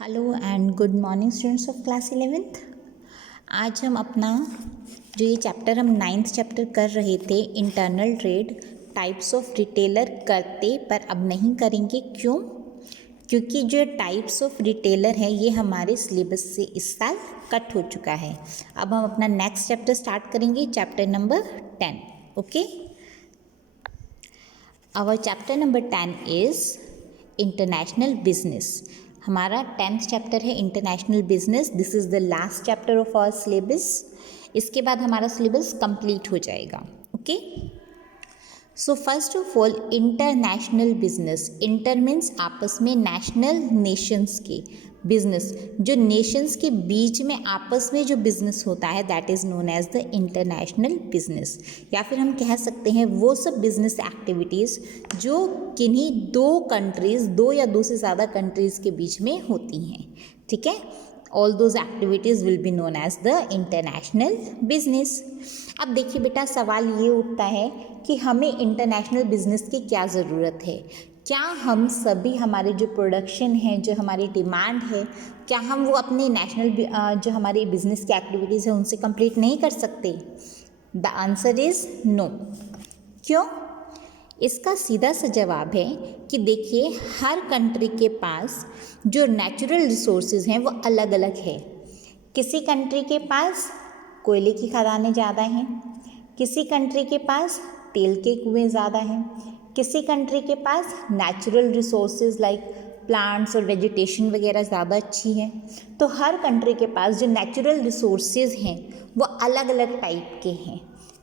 Hello and good morning students of class 11th। आज हम अपना जो ये चैप्टर हम 9th चैप्टर कर रहे थे internal trade types of retailer करते, पर अब नहीं करेंगे। क्यों? क्योंकि जो टाइप्स ऑफ रिटेलर है ये हमारे सिलेबस से इस साल कट हो चुका है। अब हम अपना नेक्स्ट चैप्टर स्टार्ट करेंगे, chapter number 10। Okay, our chapter number 10 is international business. हमारा 10th चैप्टर है international business. This is the last chapter of our syllabus. इसके बाद हमारा सिलेबस कंप्लीट हो जाएगा। Okay, so first of all international business. Inter means आपस में, national nations के बिजनेस, जो नेशंस के बीच में आपस में जो बिजनेस होता है that is known as the international business. या फिर हम कह सकते हैं वो सब बिजनेस एक्टिविटीज़ जो किन्हीं दो कंट्रीज़, दो या दो से ज़्यादा कंट्रीज़ के बीच में होती हैं। ठीक है, all those activities will be known as the international business. अब देखिए बेटा, सवाल ये उठता है कि हमें इंटरनेशनल बिजनेस की क्या ज़रूरत है। क्या हम सभी हमारे जो प्रोडक्शन है, जो हमारी डिमांड है, क्या हम वो अपने नेशनल जो हमारी बिजनेस की एक्टिविटीज़ है उनसे कंप्लीट नहीं कर सकते? The answer is no. क्यों? इसका सीधा सा जवाब है कि देखिए, हर कंट्री के पास जो नेचुरल रिसोर्सेज हैं वो अलग अलग है। किसी कंट्री के पास कोयले की खदानें ज़्यादा हैं, किसी कंट्री के पास तेल के कुएं ज़्यादा हैं, किसी कंट्री के पास नेचुरल रिसोर्सेज लाइक प्लांट्स और वेजिटेशन वगैरह ज़्यादा अच्छी है। तो हर कंट्री के पास जो नेचुरल रिसोर्सेज हैं वो अलग अलग टाइप के हैं।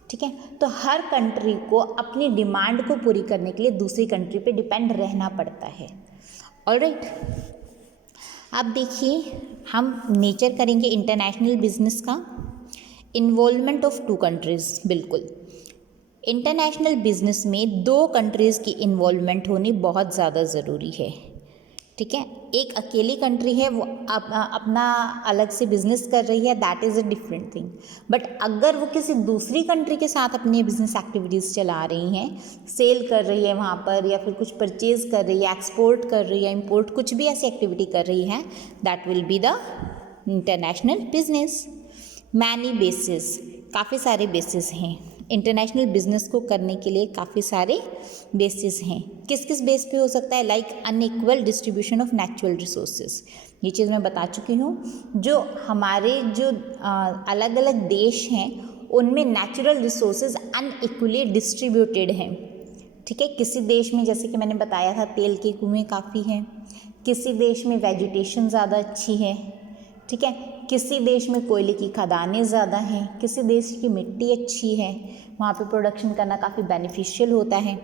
ठीक है, तो हर कंट्री को अपनी डिमांड को पूरी करने के लिए दूसरी कंट्री पे डिपेंड रहना पड़ता है। ऑलराइट, अब देखिए हम नेचर करेंगे इंटरनेशनल बिजनेस का। इन्वॉल्वमेंट ऑफ टू कंट्रीज़, बिल्कुल इंटरनेशनल बिजनेस में दो कंट्रीज़ की इन्वॉल्वमेंट होनी बहुत ज़्यादा ज़रूरी है। ठीक है, एक अकेली कंट्री है वो अपना अलग से बिजनेस कर रही है, that is a different thing. But अगर वो किसी दूसरी कंट्री के साथ अपनी बिजनेस एक्टिविटीज़ चला रही हैं, सेल कर रही है वहाँ पर, या फिर कुछ परचेज कर रही है, एक्सपोर्ट कर रही है, इंपोर्ट, कुछ भी ऐसी एक्टिविटी कर रही है, that will be the international business. Many basis, काफ़ी सारे बेसिस हैं इंटरनेशनल बिजनेस को करने के लिए। काफ़ी सारे बेसिस हैं। किस किस बेस पे हो सकता है? Like unequal distribution of natural resources, ये चीज़ मैं बता चुकी हूँ। जो हमारे जो अलग अलग देश हैं उनमें नेचुरल रिसोर्सेज अनइक्वली डिस्ट्रीब्यूटेड हैं। ठीक है, किसी देश में जैसे कि मैंने बताया था तेल के कुएँ काफ़ी हैं, किसी देश में वेजिटेशन ज़्यादा अच्छी है। ठीक है, किसी देश में कोयले की खदानें ज़्यादा हैं, किसी देश की मिट्टी अच्छी है, वहाँ पे प्रोडक्शन करना काफ़ी बेनिफिशियल होता है।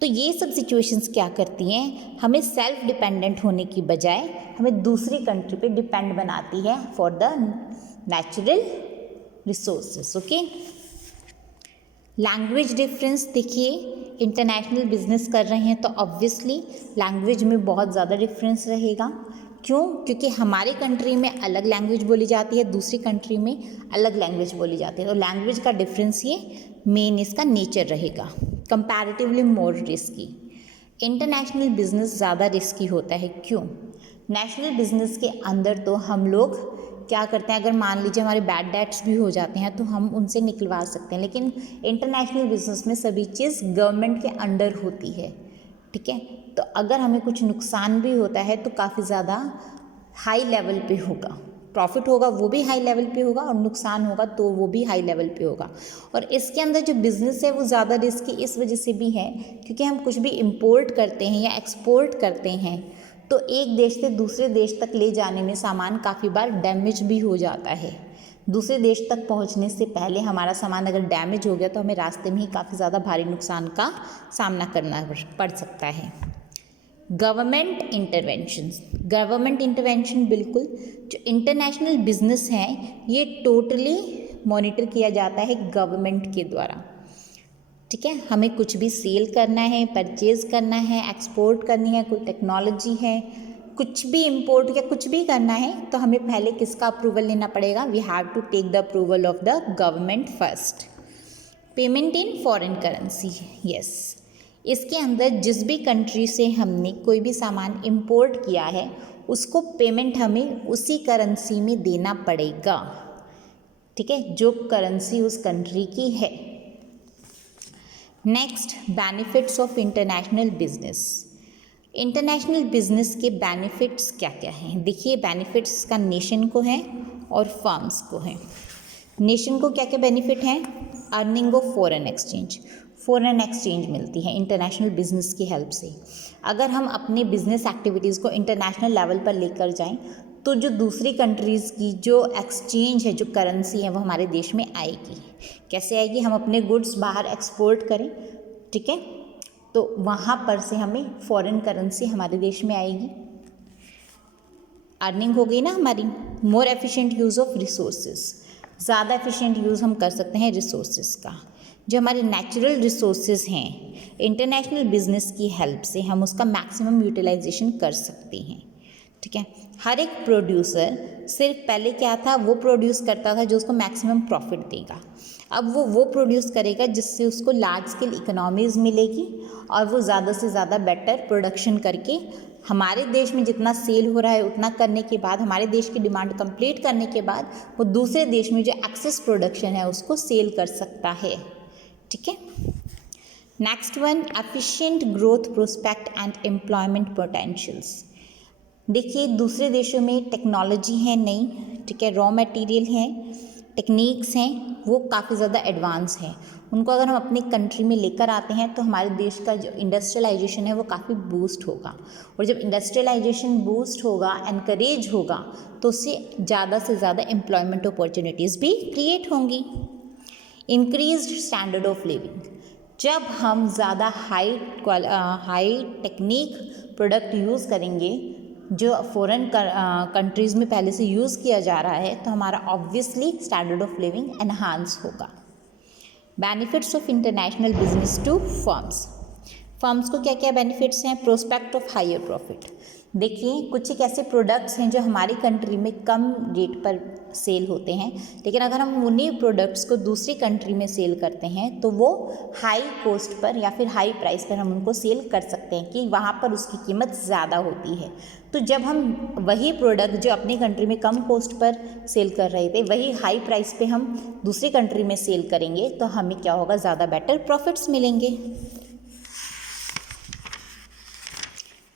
तो ये सब सिचुएशंस क्या करती हैं, हमें सेल्फ डिपेंडेंट होने की बजाय हमें दूसरी कंट्री पे डिपेंड बनाती है for the natural resources. Okay, language difference, देखिए इंटरनेशनल बिजनेस कर रहे हैं तो ऑब्वियसली लैंग्वेज में बहुत ज़्यादा डिफरेंस रहेगा। क्यों? क्योंकि हमारी कंट्री में अलग लैंग्वेज बोली जाती है, दूसरी कंट्री में अलग लैंग्वेज बोली जाती है। तो लैंग्वेज का डिफरेंस ये मेन इसका नेचर रहेगा। Comparatively more risky, international business ज़्यादा रिस्की होता है। क्यों? नेशनल बिजनेस के अंदर तो हम लोग क्या करते हैं, अगर मान लीजिए हमारे बैड डेट्स भी हो जाते हैं तो हम उनसे निकलवा सकते हैं, लेकिन इंटरनेशनल बिजनेस में सभी चीज़ गवर्नमेंट के अंडर होती है। ठीक है, तो अगर हमें कुछ नुकसान भी होता है तो काफ़ी ज़्यादा हाई लेवल पे होगा। प्रॉफिट होगा वो भी हाई लेवल पे होगा, और नुकसान होगा तो वो भी हाई लेवल पे होगा। और इसके अंदर जो बिज़नेस है वो ज़्यादा रिस्की इस वजह से भी है क्योंकि हम कुछ भी इंपोर्ट करते हैं या एक्सपोर्ट करते हैं तो एक देश से दूसरे देश तक ले जाने में सामान काफ़ी बार डैमेज भी हो जाता है। दूसरे देश तक पहुंचने से पहले हमारा सामान अगर डैमेज हो गया तो हमें रास्ते में ही काफ़ी ज़्यादा भारी नुकसान का सामना करना पड़ सकता है। गवर्नमेंट इंटरवेंशन, गवर्नमेंट इंटरवेंशन बिल्कुल, जो इंटरनेशनल बिजनेस है ये टोटली मॉनिटर किया जाता है गवर्नमेंट के द्वारा। ठीक है, हमें कुछ भी सेल करना है, परचेज करना है, एक्सपोर्ट करनी है, कोई टेक्नोलॉजी है, कुछ भी इंपोर्ट या कुछ भी करना है तो हमें पहले किसका अप्रूवल लेना पड़ेगा? We have to take the approval of the government first. Payment in foreign currency, yes, इसके अंदर जिस भी कंट्री से हमने कोई भी सामान इंपोर्ट किया है उसको पेमेंट हमें उसी करेंसी में देना पड़ेगा, ठीक है, जो करेंसी उस कंट्री की है। Next, benefits of international business. International business के बेनिफिट्स क्या क्या हैं? देखिए, बेनिफिट्स का नेशन को है और फर्म्स को है। नेशन को क्या क्या बेनिफिट हैं? Earning of foreign exchange, foreign exchange मिलती है इंटरनेशनल बिजनेस की हेल्प से। अगर हम अपने बिजनेस एक्टिविटीज़ को इंटरनेशनल लेवल पर लेकर जाएं तो जो दूसरी कंट्रीज़ की जो एक्सचेंज है, जो करेंसी है, वो हमारे देश में आएगी। कैसे आएगी? हम अपने गुड्स बाहर एक्सपोर्ट करें, ठीक है, तो वहाँ पर से हमें फॉरेन करेंसी हमारे देश में आएगी। अर्निंग हो गई ना हमारी। More efficient use of resources, ज़्यादा एफिशिएंट यूज़ हम कर सकते हैं रिसोर्सेज का। जो हमारे नेचुरल रिसोर्सेज हैं, इंटरनेशनल बिजनेस की हेल्प से हम उसका मैक्सिमम यूटिलाइजेशन कर सकते हैं, ठीक है। हर एक प्रोड्यूसर सिर्फ पहले क्या था, वो प्रोड्यूस करता था जो उसको मैक्सिमम प्रॉफिट देगा। अब वो प्रोड्यूस करेगा जिससे उसको लार्ज स्केल इकोनॉमीज़ मिलेगी और वो ज़्यादा से ज़्यादा बेटर प्रोडक्शन करके हमारे देश में जितना सेल हो रहा है उतना करने के बाद, हमारे देश की डिमांड कंप्लीट करने के बाद, वो दूसरे देश में जो एक्सेस प्रोडक्शन है उसको सेल कर सकता है, ठीक है। Next one, efficient growth prospect and employment potentials. देखिए, दूसरे देशों में टेक्नोलॉजी है नई, ठीक है, रॉ मटेरियल है, टेक्निक्स हैं, वो काफ़ी ज़्यादा एडवांस हैं। उनको अगर हम अपनी कंट्री में लेकर आते हैं तो हमारे देश का जो इंडस्ट्रियलाइजेशन है वो काफ़ी बूस्ट होगा। और जब इंडस्ट्रियलाइजेशन बूस्ट होगा, एनकरेज होगा, तो उससे ज़्यादा से ज़्यादा एम्प्लॉयमेंट अपॉर्चुनिटीज़ भी क्रिएट होंगी। इंक्रीज्ड स्टैंडर्ड ऑफ लिविंग, जब हम ज़्यादा हाई टेक्निक प्रोडक्ट यूज़ करेंगे जो फॉरेन कंट्रीज़ में पहले से यूज़ किया जा रहा है, तो हमारा obviously standard of living enhance होगा। Benefits of international business to firms. Firms को क्या क्या बेनिफिट्स हैं? Prospect of higher profit. देखिए, कुछ एक ऐसे प्रोडक्ट्स हैं जो हमारी कंट्री में कम रेट पर सेल होते हैं, लेकिन अगर हम उन्हीं प्रोडक्ट्स को दूसरी कंट्री में सेल करते हैं तो वो हाई कॉस्ट पर या फिर हाई प्राइस पर हम उनको सेल कर सकते हैं कि वहाँ पर उसकी कीमत ज़्यादा होती है। तो जब हम वही प्रोडक्ट जो अपनी कंट्री में कम कॉस्ट पर सेल कर रहे थे, वही हाई प्राइस पे हम दूसरी कंट्री में सेल करेंगे तो हमें क्या होगा? ज़्यादा बेटर प्रॉफिट्स मिलेंगे।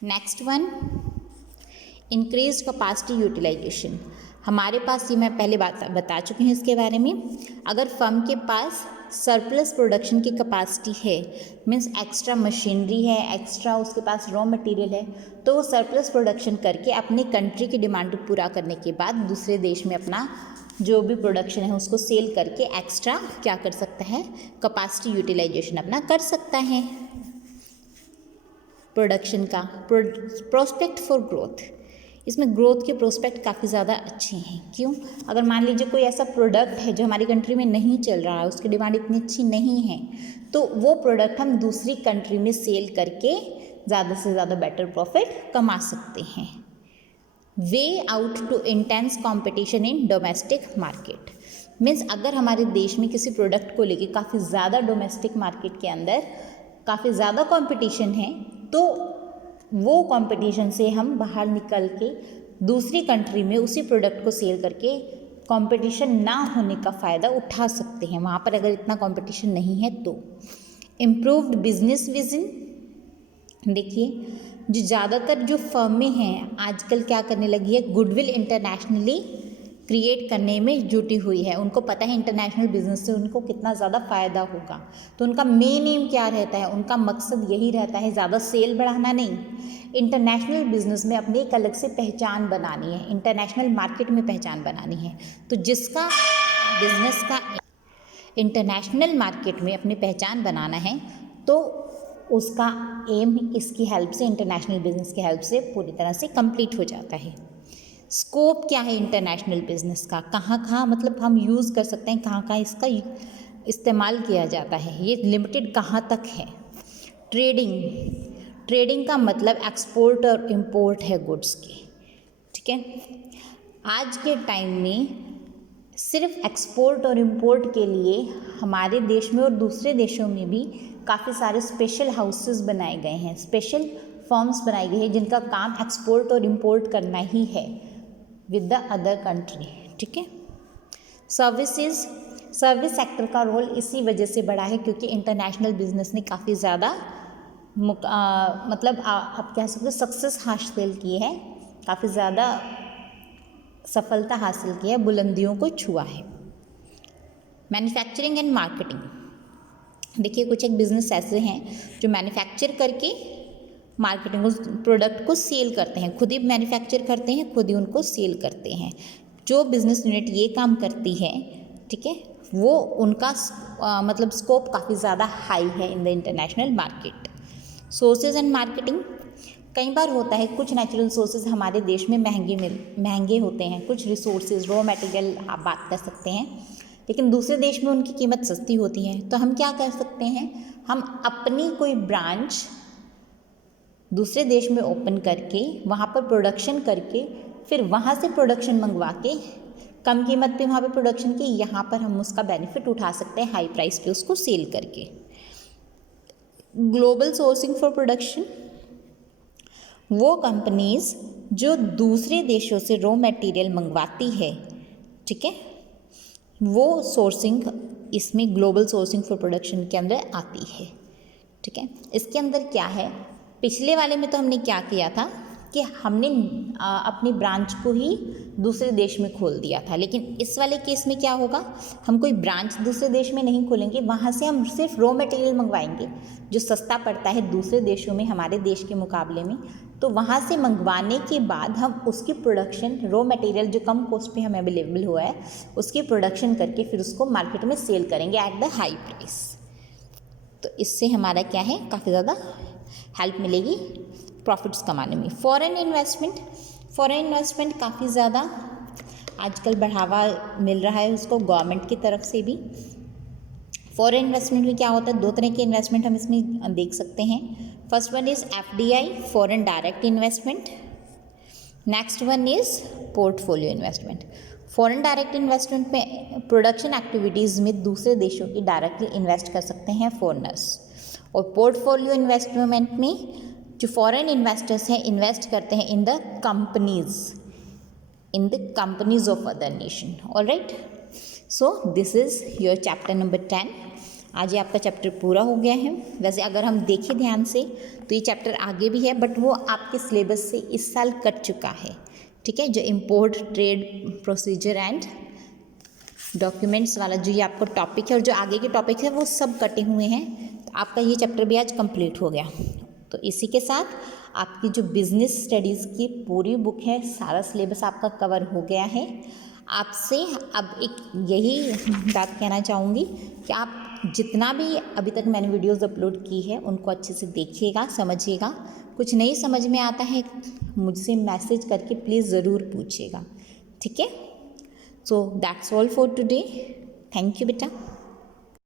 Next one, increase capacity utilisation. हमारे पास, ये मैं पहले बता चुकी हूँ इसके बारे में, अगर फर्म के पास सरप्लस प्रोडक्शन की कैपेसिटी है, मीन्स एक्स्ट्रा मशीनरी है, एक्स्ट्रा उसके पास रॉ मटेरियल है, तो वो सरप्लस प्रोडक्शन करके अपनी कंट्री की डिमांड को पूरा करने के बाद दूसरे देश में अपना जो भी प्रोडक्शन है उसको सेल करके एक्स्ट्रा क्या कर सकता है? कैपेसिटी यूटिलाइजेशन अपना कर सकता है प्रोडक्शन का। प्रोस्पेक्ट फॉर ग्रोथ, इसमें ग्रोथ के प्रोस्पेक्ट काफ़ी ज़्यादा अच्छे हैं। क्यों? अगर मान लीजिए कोई ऐसा प्रोडक्ट है जो हमारी कंट्री में नहीं चल रहा है, उसकी डिमांड इतनी अच्छी नहीं है, तो वो प्रोडक्ट हम दूसरी कंट्री में सेल करके ज़्यादा से ज़्यादा बेटर प्रॉफिट कमा सकते हैं। Way out to intense competition in domestic market, means अगर हमारे देश में किसी प्रोडक्ट को लेके काफ़ी ज़्यादा डोमेस्टिक मार्केट के अंदर काफ़ी ज़्यादा कंपटीशन है, तो वो कंपटीशन से हम बाहर निकल के दूसरी कंट्री में उसी प्रोडक्ट को सेल करके कंपटीशन ना होने का फ़ायदा उठा सकते हैं वहाँ पर, अगर इतना कंपटीशन नहीं है तो। इम्प्रूव्ड बिजनेस विजन, देखिए, जो ज़्यादातर जो फर्में हैं आजकल क्या करने लगी है, गुडविल इंटरनेशनली क्रिएट करने में जुटी हुई है। उनको पता है इंटरनेशनल बिजनेस से उनको कितना ज़्यादा फ़ायदा होगा, तो उनका मेन एम क्या रहता है? उनका मकसद यही रहता है ज़्यादा सेल बढ़ाना नहीं, इंटरनेशनल बिजनेस में अपनी एक अलग से पहचान बनानी है, इंटरनेशनल मार्केट में पहचान बनानी है। तो जिसका बिजनेस का इंटरनेशनल मार्केट में अपनी पहचान बनाना है, तो उसका एम इसकी हेल्प से, इंटरनेशनल बिजनेस की हेल्प से पूरी तरह से कंप्लीट हो जाता है। स्कोप क्या है इंटरनेशनल बिजनेस का? कहाँ कहाँ मतलब हम यूज़ कर सकते हैं, कहाँ कहाँ इसका इस्तेमाल किया जाता है, ये लिमिटेड कहाँ तक है? ट्रेडिंग का मतलब एक्सपोर्ट और इंपोर्ट है गुड्स की, ठीक है। आज के टाइम में सिर्फ एक्सपोर्ट और इंपोर्ट के लिए हमारे देश में और दूसरे देशों में भी काफ़ी सारे स्पेशल हाउसेस बनाए गए हैं, स्पेशल फर्म्स बनाई गई है जिनका काम एक्सपोर्ट और इम्पोर्ट करना ही है विद द अदर कंट्री, ठीक है। सर्विस सेक्टर का रोल इसी वजह से बढ़ा है क्योंकि इंटरनेशनल बिजनेस ने काफ़ी ज़्यादा मतलब आप कह सकते हो सक्सेस हासिल की है, काफ़ी ज़्यादा सफलता हासिल की है, बुलंदियों को छुआ है। मैन्युफैक्चरिंग एंड मार्केटिंग, देखिए कुछ एक बिजनेस ऐसे हैं जो मैन्युफैक्चर करके मार्केटिंग उस प्रोडक्ट को सेल करते हैं, खुद ही मैन्युफैक्चर करते हैं, खुद ही उनको सेल करते हैं। जो बिजनेस यूनिट ये काम करती है, ठीक है, वो उनका मतलब स्कोप काफ़ी ज़्यादा हाई है in the international market. Sources and marketing, कई बार होता है कुछ नेचुरल सोर्सेज हमारे देश में महंगे होते हैं, कुछ रिसोर्सेज रॉ मटेरियल आप बात कर सकते हैं, लेकिन दूसरे देश में उनकी कीमत सस्ती होती है। तो हम क्या कर सकते हैं, हम अपनी कोई ब्रांच दूसरे देश में ओपन करके वहाँ पर प्रोडक्शन करके फिर वहाँ से प्रोडक्शन मंगवा के कम कीमत पे वहाँ पे प्रोडक्शन की, यहाँ पर हम उसका बेनिफिट उठा सकते हैं हाई प्राइस पे उसको सेल करके। ग्लोबल सोर्सिंग फॉर प्रोडक्शन, वो कंपनीज जो दूसरे देशों से रॉ मटेरियल मंगवाती है, ठीक है, वो सोर्सिंग इसमें ग्लोबल सोर्सिंग फॉर प्रोडक्शन के अंदर आती है, ठीक है। इसके अंदर क्या है, पिछले वाले में तो हमने क्या किया था कि हमने अपनी ब्रांच को ही दूसरे देश में खोल दिया था, लेकिन इस वाले केस में क्या होगा, हम कोई ब्रांच दूसरे देश में नहीं खोलेंगे, वहाँ से हम सिर्फ रॉ मटेरियल मंगवाएंगे जो सस्ता पड़ता है दूसरे देशों में हमारे देश के मुकाबले में। तो वहाँ से मंगवाने के बाद हम उसकी प्रोडक्शन, रॉ मटेरियल जो कम कॉस्ट पे हमें अवेलेबल हुआ है उसकी प्रोडक्शन करके फिर उसको मार्केट में सेल करेंगे एट द हाई प्राइस। तो इससे हमारा क्या है, काफ़ी ज़्यादा हेल्प मिलेगी प्रॉफिट्स कमाने में। फॉरेन इन्वेस्टमेंट काफ़ी ज़्यादा आजकल बढ़ावा मिल रहा है उसको गवर्नमेंट की तरफ से भी। फॉरेन इन्वेस्टमेंट में क्या होता है, दो तरह के इन्वेस्टमेंट हम इसमें देख सकते हैं। First one is FDI, foreign direct investment. Next one is portfolio investment. Foreign direct investment में प्रोडक्शन एक्टिविटीज़ में दूसरे देशों की डायरेक्टली इन्वेस्ट कर सकते हैं फॉरेनर्स, और पोर्टफोलियो इन्वेस्टमेंट में जो फॉरेन इन्वेस्टर्स हैं इन्वेस्ट करते हैं in the companies of other nation. Alright, so this is your chapter number 10। आज ये आपका चैप्टर पूरा हो गया है। वैसे अगर हम देखें ध्यान से तो ये चैप्टर आगे भी है, बट वो आपके सिलेबस से इस साल कट चुका है, ठीक है। जो import, trade, procedure and documents वाला जो ये आपको टॉपिक है और जो आगे के टॉपिक है वो सब कटे हुए हैं। तो आपका ये चैप्टर भी आज कंप्लीट हो गया। तो इसी के साथ आपकी जो बिजनेस स्टडीज़ की पूरी बुक है, सारा सिलेबस आपका कवर हो गया है। आपसे अब एक यही बात कहना चाहूँगी कि आप जितना भी अभी तक मैंने वीडियोस अपलोड की है उनको अच्छे से देखिएगा, समझिएगा। कुछ नहीं समझ में आता है मुझसे मैसेज करके प्लीज़ ज़रूर पूछिएगा, ठीक है। So that's all for today. Thank you बेटा।